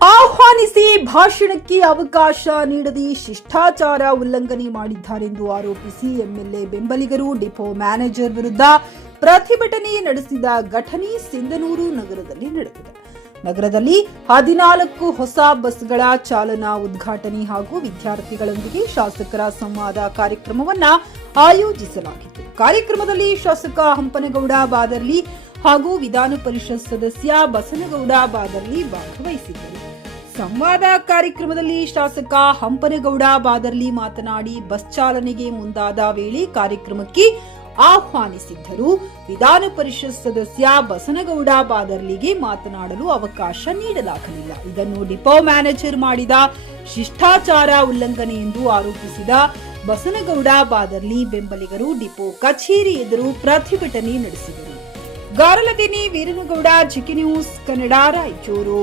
ಆಹ್ವಾನಿಸಿ ಭಾಷಣಕ್ಕೆ ಅವಕಾಶ ನೀಡದೆ ಶಿಷ್ಟಾಚಾರ ಉಲ್ಲಂಘನೆ ಮಾಡಿದ್ದಾರೆಂದು ಆರೋಪಿಸಿ ಎಂಎಲ್ಎ ಬೆಂಬಲಿಗರು ಡಿಪೋ ಮ್ಯಾನೇಜರ್ ವಿರುದ್ಧ ಪ್ರತಿಭಟನೆ ನಡೆಸಿದ ಘಟನೆ ಸಿಂಧನೂರು ನಗರದಲ್ಲಿ ನಡೆದಿದೆ. ನಗರದಲ್ಲಿ 14 ಹೊಸ ಬಸ್ಗಳ ಚಾಲನಾ ಉದ್ಘಾಟನೆ ಹಾಗೂ ವಿದ್ಯಾರ್ಥಿಗಳೊಂದಿಗೆ ಶಾಸಕರ ಸಂವಾದ ಕಾರ್ಯಕ್ರಮವನ್ನು ಆಯೋಜಿಸಲಾಗಿತ್ತು. ಕಾರ್ಯಕ್ರಮದಲ್ಲಿ ಶಾಸಕ ಹಂಪನಗೌಡ ಬಾದರ್ಲಿ ಹಾಗೂ ವಿಧಾನ ಪರಿಷತ್ ಸದಸ್ಯ ಬಸನಗೌಡ ಬಾದರ್ಲಿ ಭಾಗವಹಿಸಿದ್ದರು. ಸಂವಾದ ಕಾರ್ಯಕ್ರಮದಲ್ಲಿ ಶಾಸಕ ಹಂಪನಗೌಡ ಬಾದರ್ಲಿ ಮಾತನಾಡಿ ಬಸ್ ಚಾಲನೆಗೆ ಮುಂದಾದ ವೇಳೆ ಕಾರ್ಯಕ್ರಮಕ್ಕೆ ಆಹ್ವಾನಿಸಿದ್ದರು. ವಿಧಾನ ಪರಿಷತ್ ಸದಸ್ಯ ಬಸನಗೌಡ ಬಾದರ್ಲಿಗೆ ಮಾತನಾಡಲು ಅವಕಾಶ ನೀಡಲಾಗಲಿಲ್ಲ. ಇದನ್ನು ಡಿಪೋ ಮ್ಯಾನೇಜರ್ ಮಾಡಿದ ಶಿಷ್ಟಾಚಾರ ಉಲ್ಲಂಘನೆ ಎಂದು ಆರೋಪಿಸಿದ ಬಸನಗೌಡ ಬಾದರ್ಲಿ ಬೆಂಬಲಿಗರು ಡಿಪೋ ಕಚೇರಿ ಎದುರು ಪ್ರತಿಭಟನೆ ನಡೆಸಿದರು. ಗಾರಲದೇನಿ ವೀರನಗೌಡ, ಜಿಕೆ ನ್ಯೂಸ್ ಕನ್ನಡ, ರಾಯಚೂರು.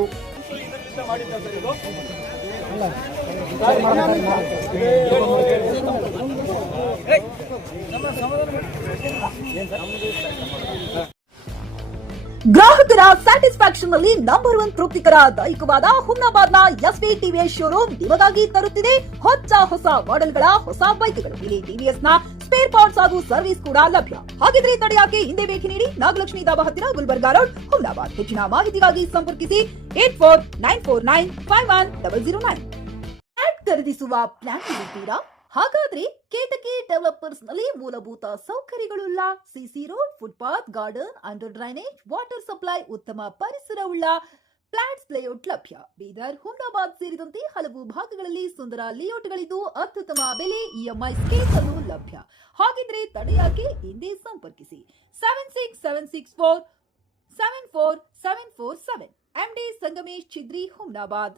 ಗ್ರಾಹಕರ ಸ್ಯಾಟಿಸ್ಫ್ಯಾಕ್ಷನ್ ನಲ್ಲಿ ನಂಬರ್ 1 ತೃಪ್ತಿಕರ ದೈಹಿಕವಾದ ಹುಮ್ನಾಬಾದ್ನ ಎಸ್ವಿ ಟಿವಿಎಸ್ ಶೋರೂಮ್ ನಿಮಗಾಗಿ ತರುತ್ತಿದೆ ಹೊಸ ಮಾಡೆಲ್ಗಳ ಹೊಸ ಬೈಕ್ಗಳು. ಇಲ್ಲಿ ಟಿವಿಎಸ್ ನ ಸ್ಪೇರ್ ಪಾರ್ಟ್ಸ್ ಹಾಗೂ ಸರ್ವಿಸ್ ಕೂಡ ಲಭ್ಯ. ಹಾಗಿದ್ರೆ ತಡೆಯಾಕೆ ಹಿಂದೆ ಭೇಟಿ ನೀಡಿ ನಾಗಲಕ್ಷ್ಮಿ ದಾಬಾ ಹತ್ತಿರ ಗುಲ್ಬರ್ಗಾ ರೋಡ್, ಹುಮ್ನಾಬಾದ್. ಹೆಚ್ಚಿನ ಮಾಹಿತಿಗಾಗಿ ಸಂಪರ್ಕಿಸಿ 8494951009. ಫ್ಲಾಟ್ ಖರೀದಿಸುವ ಪ್ಲಾನ್ ಇದ್ದೀರಾ? ಹಾಗಾದ್ರೆ ಕೇತಕಿ ಡೆವಲಪರ್ಸ್ ನಲ್ಲಿ ಮೂಲಭೂತ ಸೌಕರ್ಯಗಳುಳ್ಳ C C road, footpath, garden, under drainage, water supply, ಉತ್ತಮ ಪರಿಸರವುಳ್ಳ ಫ್ಲಾಟ್ಸ್ ಲೇಔಟ್ ಲಭ್ಯ. ಬೀದರ್, ಹುಮ್ನಾಬಾದ್ ಸೇರಿದಂತೆ ಹಲವು ಭಾಗಗಳಲ್ಲಿ ಸುಂದರ ಲೇಔಟ್ಗಳಿದ್ದು ಅತ್ಯುತ್ತಮ ಬೆಲೆ, ಇಎಂಐ ಸ್ಕೀಮ್ ಅನ್ನು ಲಭ್ಯ. ಹಾಗಿದ್ರೆ ತಡೆಯಾಕೆ ಹಿಂದೆ ಸಂಪರ್ಕಿಸಿ 7676474747. ಎಂಡಿ ಸಂಗಮೇಶ್ ಚಿದ್ರಿ, ಹುಮ್ನಾಬಾದ್.